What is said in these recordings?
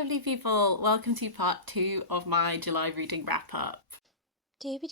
lovely people, welcome to part 2 of my July reading wrap up. Sophie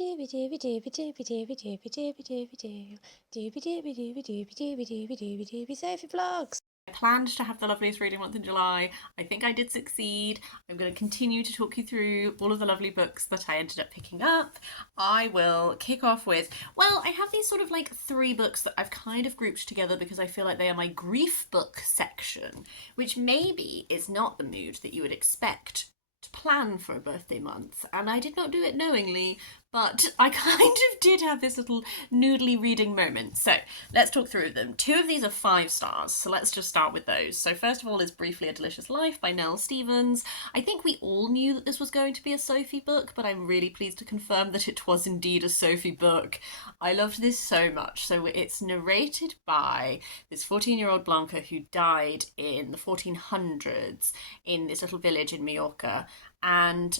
vlogs. I planned to have the loveliest reading month in July. I think I did succeed. I'm going to continue to talk you through all of the lovely books that I ended up picking up. I will kick off with, well, I have these sort of like 3 books that I've kind of grouped together because I feel like they are my grief book section, which maybe is not the mood that you would expect to plan for a birthday month, and I did not do it knowingly, but I kind of did have this little noodly reading moment. So let's talk through them. 2 of these are 5 stars, so let's just start with those. So first of all is Briefly a Delicious Life by Nell Stevens. I think we all knew that this was going to be a Sophie book, but I'm really pleased to confirm that it was indeed a Sophie book. I loved this so much. So it's narrated by this 14-year-old Blanca who died in the 1400s in this little village in Majorca, and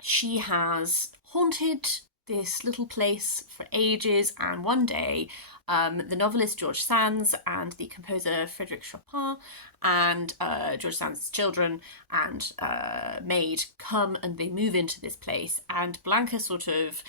she has haunted this little place for ages, and one day the novelist George Sand and the composer Frédéric Chopin and George Sand's children and maid come and they move into this place, and Blanca sort of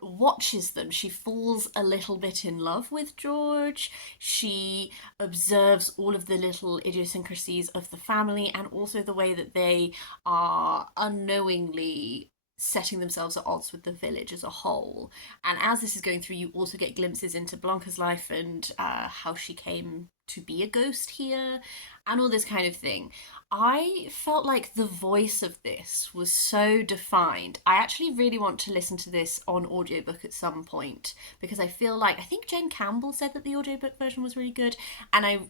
watches them. She falls a little bit in love with George. She observes all of the little idiosyncrasies of the family and also the way that they are unknowingly setting themselves at odds with the village as a whole. And as this is going through, you also get glimpses into Blanca's life and how she came to be a ghost here and all this kind of thing. I felt like the voice of this was so defined. I actually really want to listen to this on audiobook at some point because I feel like, I think Jen Campbell said that the audiobook version was really good, and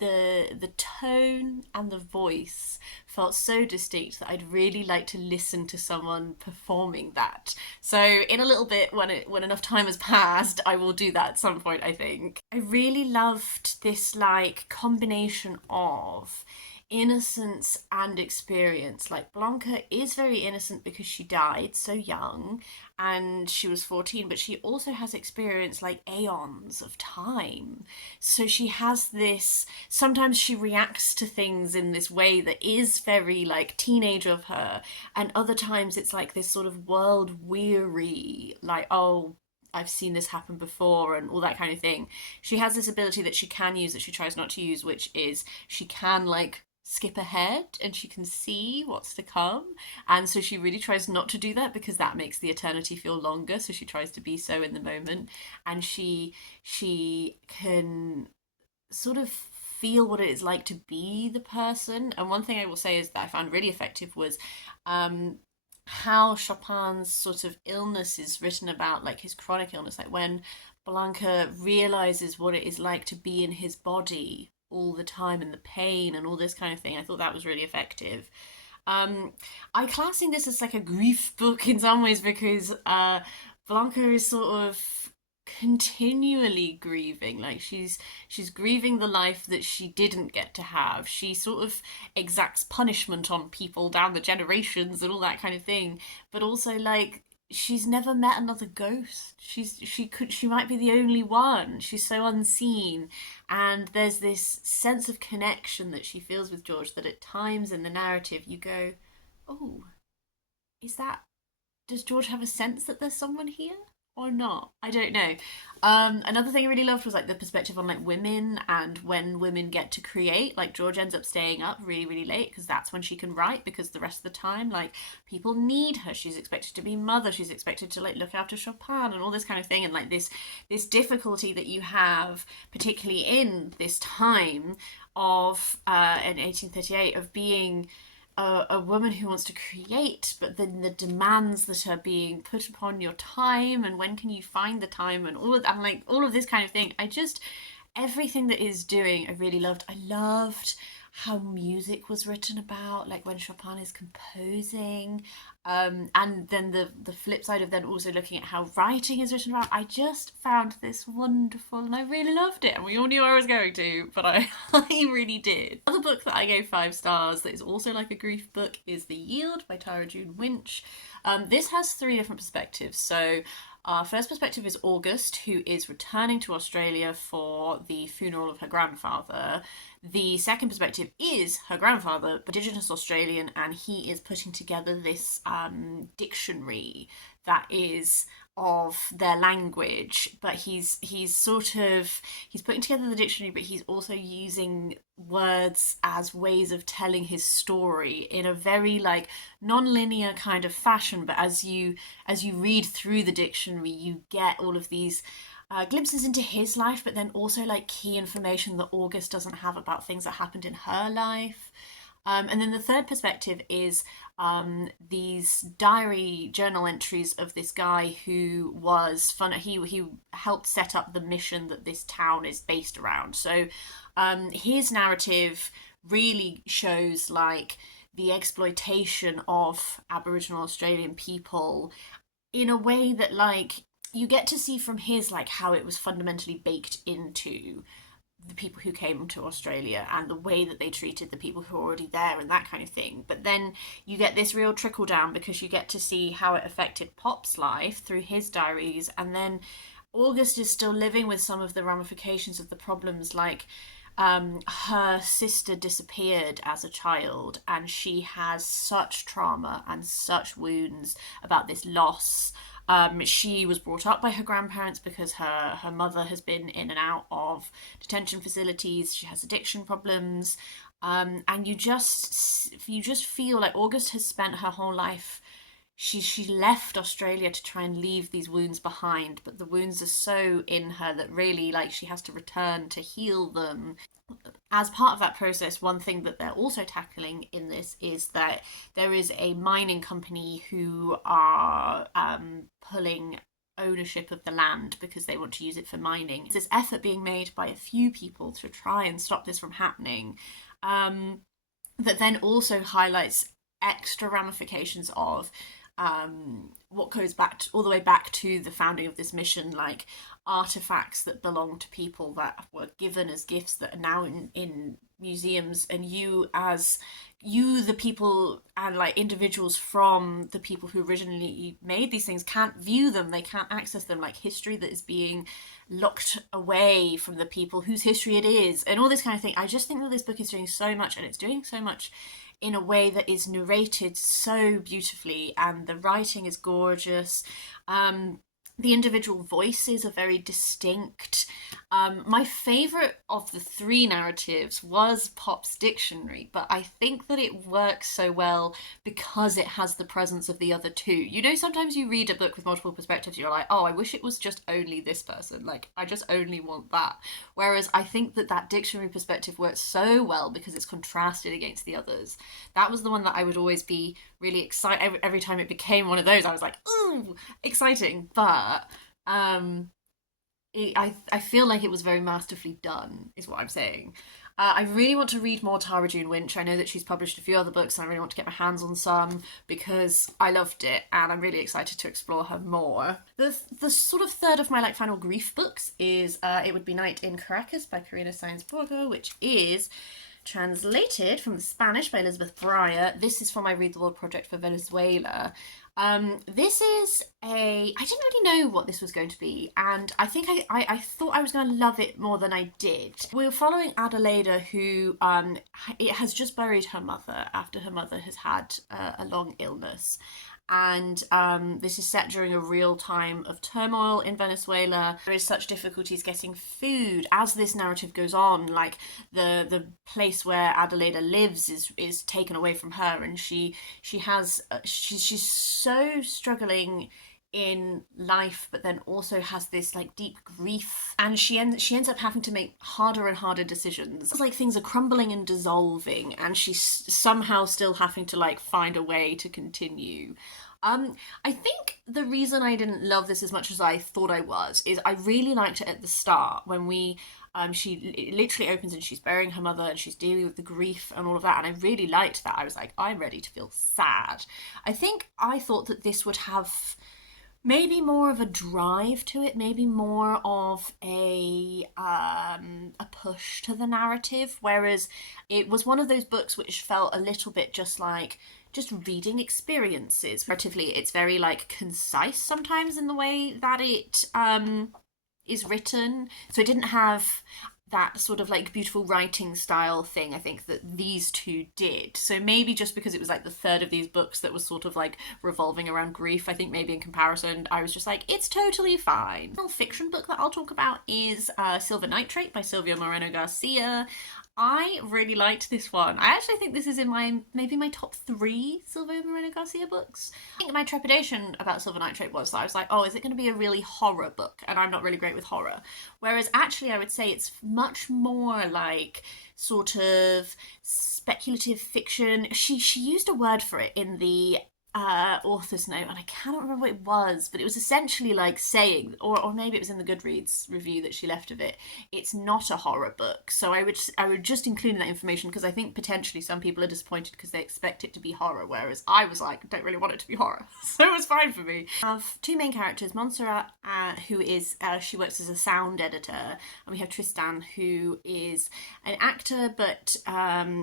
the tone and the voice felt so distinct that I'd really like to listen to someone performing that. So in a little bit, when enough time has passed, I will do that at some point, I think. I really loved this like combination of innocence and experience. Like, Blanca is very innocent because she died so young and she was 14, but she also has experience like aeons of time. So she has this, sometimes she reacts to things in this way that is very like teenage of her, and other times it's like this sort of world weary, like, oh, I've seen this happen before and all that kind of thing. She has this ability that she can use that she tries not to use, which is she can like skip ahead and she can see what's to come, and so she really tries not to do that because that makes the eternity feel longer, so she tries to be so in the moment, and she can sort of feel what it is like to be the person. And one thing I will say is that I found really effective was how Chopin's sort of illness is written about, like his chronic illness, like when Blanca realizes what it is like to be in his body all the time and the pain and all this kind of thing. I thought that was really effective. I classing this as like a grief book in some ways because Blanca is sort of continually grieving. Like she's grieving the life that she didn't get to have. She sort of exacts punishment on people down the generations and all that kind of thing, but also like she's never met another ghost. She might be the only one. She's so unseen, and there's this sense of connection that she feels with George that at times in the narrative you go, oh, is that, does George have a sense that there's someone here or not? I don't know. Another thing I really loved was like the perspective on like women and when women get to create. Like George ends up staying up really, really late because that's when she can write, because the rest of the time like people need her. She's expected to be mother. She's expected to like look after Chopin and all this kind of thing. And like this difficulty that you have, particularly in this time of in 1838, of being a woman who wants to create, but then the demands that are being put upon your time, and when can you find the time, and all of that, like all of this kind of thing. Everything that is doing, I really loved. I loved how music was written about, like when Chopin is composing, and then the flip side of then also looking at how writing is written about. I just found this wonderful and I really loved it, and we all knew I was going to, but I really did. Another book that I gave 5 stars that is also like a grief book is The Yield by Tara June Winch. This has 3 different perspectives. So our first perspective is August, who is returning to Australia for the funeral of her grandfather. The second perspective is her grandfather, Indigenous Australian, and he is putting together this dictionary that is of their language, but he's putting together the dictionary, but he's also using words as ways of telling his story in a very like non-linear kind of fashion. But as you read through the dictionary, you get all of these glimpses into his life, but then also like key information that August doesn't have about things that happened in her life. And then the third perspective is these diary journal entries of this guy who was fun. He helped set up the mission that this town is based around. So his narrative really shows like the exploitation of Aboriginal Australian people in a way that like you get to see from his like how it was fundamentally baked into the people who came to Australia and the way that they treated the people who were already there and that kind of thing. But then you get this real trickle down because you get to see how it affected Pop's life through his diaries, and then August is still living with some of the ramifications of the problems, like her sister disappeared as a child and she has such trauma and such wounds about this loss. She was brought up by her grandparents because her mother has been in and out of detention facilities. She has addiction problems, and you just feel like August has spent her whole life. She left Australia to try and leave these wounds behind, but the wounds are so in her that really like she has to return to heal them. As part of that process, one thing that they're also tackling in this is that there is a mining company who are pulling ownership of the land because they want to use it for mining. There's this effort being made by a few people to try and stop this from happening, that then also highlights extra ramifications of what goes back all the way back to the founding of this mission, like artifacts that belong to people that were given as gifts that are now in museums, and you the people and like individuals from the people who originally made these things can't view them, they can't access them, like history that is being locked away from the people whose history it is, and all this kind of thing. I just think that this book is doing so much, and it's doing so much in a way that is narrated so beautifully, and the writing is gorgeous. The individual voices are very distinct. My favourite of the three narratives was Pop's dictionary, but I think that it works so well because it has the presence of the other two. You know, sometimes you read a book with multiple perspectives, you're like, oh, I wish it was just only this person. Like, I just only want that. Whereas I think that dictionary perspective works so well because it's contrasted against the others. That was the one that I would always be really excited. Every time it became one of those, I was like, ooh, exciting. But I feel like it was very masterfully done, is what I'm saying. I really want to read more Tara June Winch. I know that she's published a few other books, and I really want to get my hands on some because I loved it, and I'm really excited to explore her more. The sort of third of my like final grief books is It Would Be Night in Caracas by Karina Sainz Borgo, which is translated from the Spanish by Elizabeth Bryer. This is for my Read the World project for Venezuela. This is I didn't really know what this was going to be, and I think I thought I was going to love it more than I did. We're following Adelaida, who it has just buried her mother after her mother has had a long illness. And this is set during a real time of turmoil in Venezuela. There is such difficulties getting food as this narrative goes on. Like the place where Adelaida lives is taken away from her, and she's so struggling in life, but then also has this like deep grief, and she ends up having to make harder and harder decisions. It's like things are crumbling and dissolving, and she's somehow still having to like find a way to continue. I think the reason I didn't love this as much as I thought I was is I really liked it at the start when she literally opens and she's burying her mother and she's dealing with the grief and all of that, and I really liked that. I was like, I'm ready to feel sad. I thought that this would have maybe more of a drive to it, maybe more of a push to the narrative, whereas it was one of those books which felt a little bit just reading experiences. Relatively, it's very like concise sometimes in the way that it is written. So it didn't have that sort of like beautiful writing style thing I think that these two did. So maybe just because it was like the third of these books that was sort of like revolving around grief, I think maybe in comparison I was just like, it's totally fine. The fiction book that I'll talk about is Silver Nitrate by Silvia Moreno Garcia. I really liked this one. I actually think this is in maybe my top 3 Silvia Moreno Garcia books. I think my trepidation about Silver Nitrate was that I was like, oh, is it going to be a really horror book? And I'm not really great with horror. Whereas actually I would say it's much more like sort of speculative fiction. She used a word for it in the author's note, and I cannot remember what it was, but it was essentially like saying, or maybe it was in the Goodreads review that she left of it, it's not a horror book. So I would just include that information because I think potentially some people are disappointed because they expect it to be horror, whereas I was like, I don't really want it to be horror. So it was fine for me. I have 2 main characters, Montserrat, who is, she works as a sound editor, and we have Tristan, who is an actor, but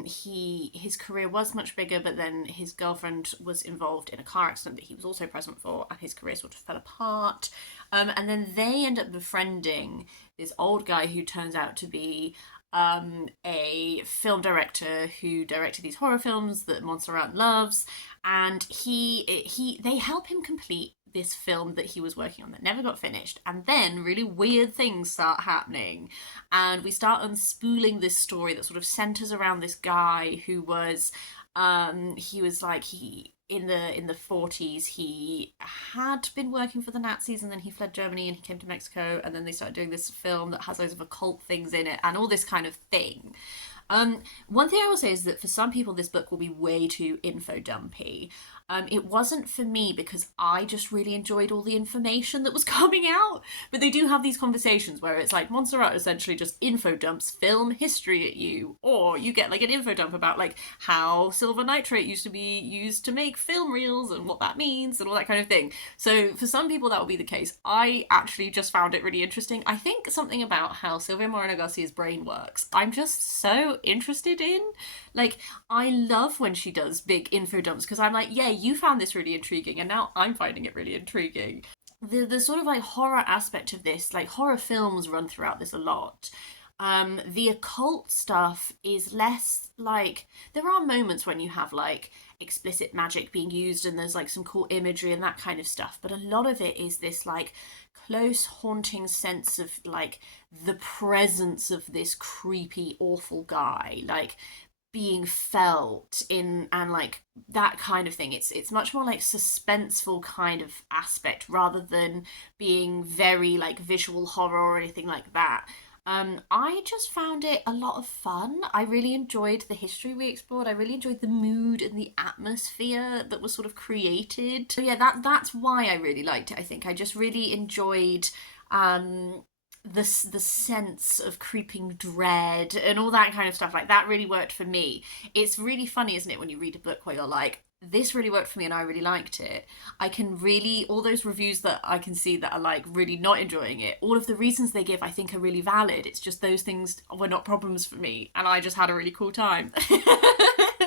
his career was much bigger, but then his girlfriend was involved in a car accident that he was also present for, and his career sort of fell apart. And then they end up befriending this old guy who turns out to be a film director who directed these horror films that Montserrat loves, and they help him complete this film that he was working on that never got finished, and then really weird things start happening, and we start unspooling this story that sort of centers around this guy who was in the 40s, he had been working for the Nazis, and then he fled Germany and he came to Mexico, and then they started doing this film that has loads of occult things in it and all this kind of thing. One thing I will say is that for some people this book will be way too info dumpy. It wasn't for me because I just really enjoyed all the information that was coming out, but they do have these conversations where it's like Montserrat essentially just info dumps film history at you, or you get like an info dump about like how silver nitrate used to be used to make film reels and what that means and all that kind of thing. So for some people that will be the case. I actually just found it really interesting. I think something about how Silvia Moreno Garcia's brain works, I'm just so interested in. Like, I love when she does big info dumps because I'm like, yeah, you found this really intriguing and now I'm finding it really intriguing. The sort of like horror aspect of this, like horror films run throughout this a lot. The occult stuff is less like, there are moments when you have like explicit magic being used and there's like some cool imagery and that kind of stuff, but a lot of it is this like close haunting sense of like the presence of this creepy awful guy like being felt in, and like that kind of thing. It's much more like suspenseful kind of aspect rather than being very like visual horror or anything like that. I just found it a lot of fun. I really enjoyed the history we explored. I really enjoyed the mood and the atmosphere that was sort of created. So yeah, that's why I really liked it. I think I just really enjoyed the sense of creeping dread and all that kind of stuff. Like that really worked for me. It's really funny, isn't it, when you read a book where you're like, this really worked for me and I really liked it. I can really, all those reviews that I can see that are like really not enjoying it, all of the reasons they give I think are really valid. It's just those things were not problems for me and I just had a really cool time.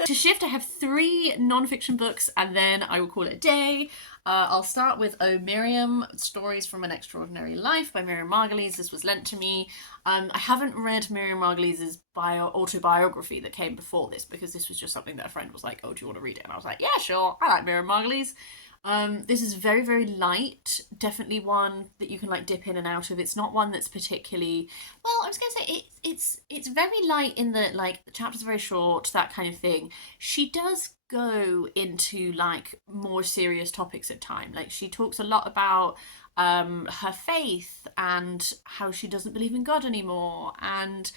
To shift, I have 3 non-fiction books and then I will call it a day. I'll start with Oh Miriam, Stories from an Extraordinary Life by Miriam Margolyes. This was lent to me. I haven't read Miriam Margolyes' autobiography that came before this because this was just something that a friend was like, oh, do you want to read it? And I was like, yeah, sure, I like Miriam Margolyes. This is very, very light. Definitely one that you can like dip in and out of. It's not one that's particularly, well, I was going to say it's very light in that like the chapters are very short, that kind of thing. She does go into like more serious topics at time. Like she talks a lot about her faith and how she doesn't believe in God anymore, and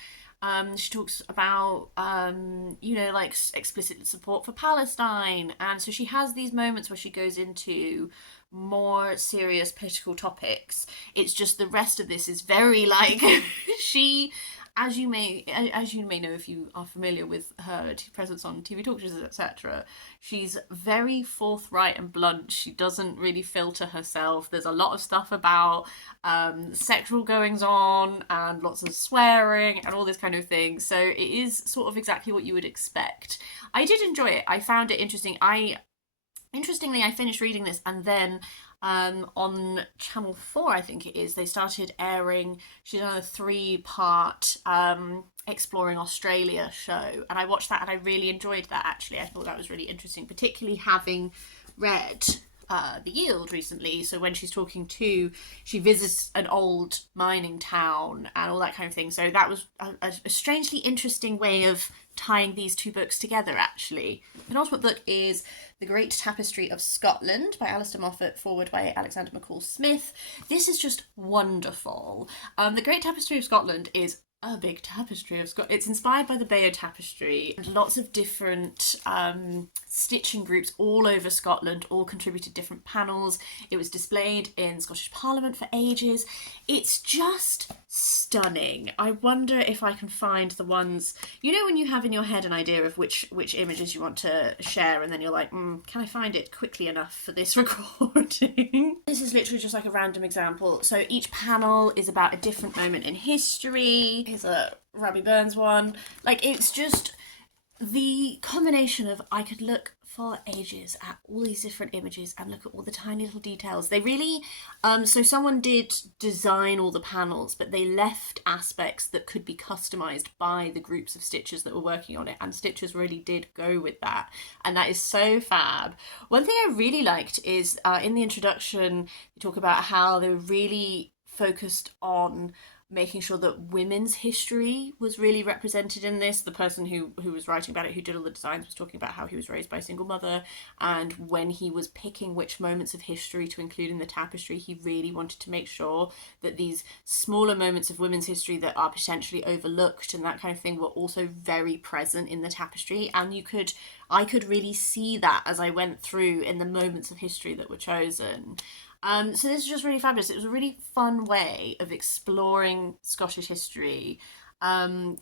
she talks about, like explicit support for Palestine. And so she has these moments where she goes into more serious political topics. It's just the rest of this is very like, she, as you may know if you are familiar with her presence on TV talk shows, etc., she's very forthright and blunt. She doesn't really filter herself. There's a lot of stuff about sexual goings on and lots of swearing and all this kind of thing. So it is sort of exactly what you would expect. I did enjoy it. I found it interesting. Interestingly, I finished reading this and then On Channel 4, I think it is, they started airing, she's done a 3-part Exploring Australia show, and I watched that and I really enjoyed that actually. I thought that was really interesting, particularly having read The Yield recently. So when she's talking to, she visits an old mining town and all that kind of thing. So that was a strangely interesting way of tying these two books together, actually. The penultimate book is The Great Tapestry of Scotland by Alistair Moffat, forward by Alexander McCall Smith. This is just wonderful. The Great Tapestry of Scotland is a big tapestry of Scotland. It's inspired by the Bayeux Tapestry. And lots of different stitching groups all over Scotland all contributed different panels. It was displayed in Scottish Parliament for ages. It's just stunning. I wonder if I can find the ones, you know, when you have in your head an idea of which images you want to share, and then you're like, can I find it quickly enough for this recording? This is literally just like a random example. So each panel is about a different moment in history. Here's a Robbie Burns one. Like, it's just the combination of, I could look for ages at all these different images and look at all the tiny little details. They really, so someone did design all the panels, but they left aspects that could be customized by the groups of stitchers that were working on it, and stitchers really did go with that, and that is so fab. One thing I really liked is in the introduction, you talk about how they were really focused on making sure that women's history was really represented in this. The person who was writing about it, who did all the designs, was talking about how he was raised by a single mother, and when he was picking which moments of history to include in the tapestry, he really wanted to make sure that these smaller moments of women's history that are potentially overlooked and that kind of thing were also very present in the tapestry. And I could really see that as I went through in the moments of history that were chosen. So this is just really fabulous. It was a really fun way of exploring Scottish history,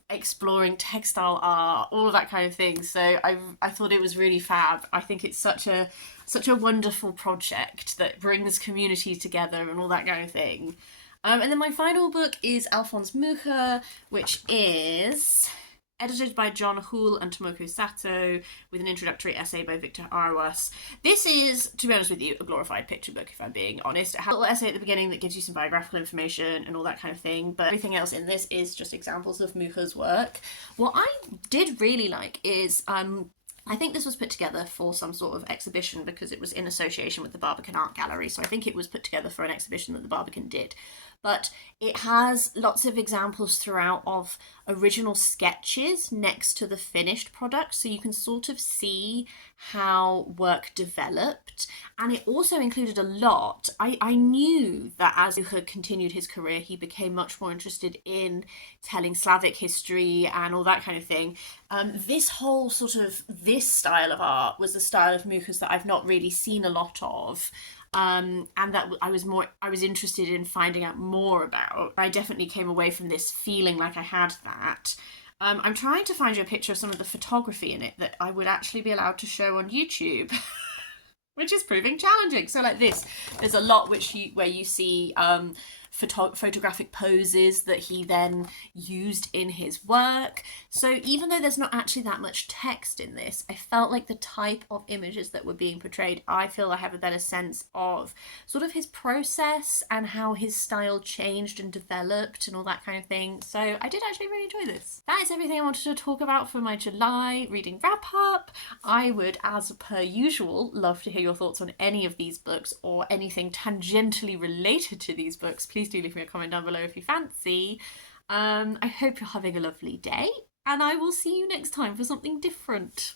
exploring textile art, all of that kind of thing. So I thought it was really fab. I think it's such a wonderful project that brings community together and all that kind of thing. And then my final book is Alphonse Mucha, which is edited by John Houle and Tomoko Sato, with an introductory essay by Victor Arwas. This is, to be honest with you, a glorified picture book, if I'm being honest. It has a little essay at the beginning that gives you some biographical information and all that kind of thing, but everything else in this is just examples of Mucha's work. What I did really like is, I think this was put together for some sort of exhibition because it was in association with the Barbican Art Gallery, so I think it was put together for an exhibition that the Barbican did. But it has lots of examples throughout of original sketches next to the finished product, so you can sort of see how work developed. And it also included a lot. I knew that as Mucha continued his career, he became much more interested in telling Slavic history and all that kind of thing. This whole sort of, this style of art was the style of Mucha's that I've not really seen a lot of. And that I was interested in finding out more about. I definitely came away from this feeling like I had that. I'm trying to find you a picture of some of the photography in it that I would actually be allowed to show on YouTube, which is proving challenging. So like this, there's a lot where you see photographic poses that he then used in his work. So even though there's not actually that much text in this, I felt like the type of images that were being portrayed, I feel I have a better sense of sort of his process and how his style changed and developed and all that kind of thing. So I did actually really enjoy this. That is everything I wanted to talk about for my July reading wrap up. I would, as per usual, love to hear your thoughts on any of these books or anything tangentially related to these books. Please do leave me a comment down below if you fancy. I hope you're having a lovely day, and I will see you next time for something different.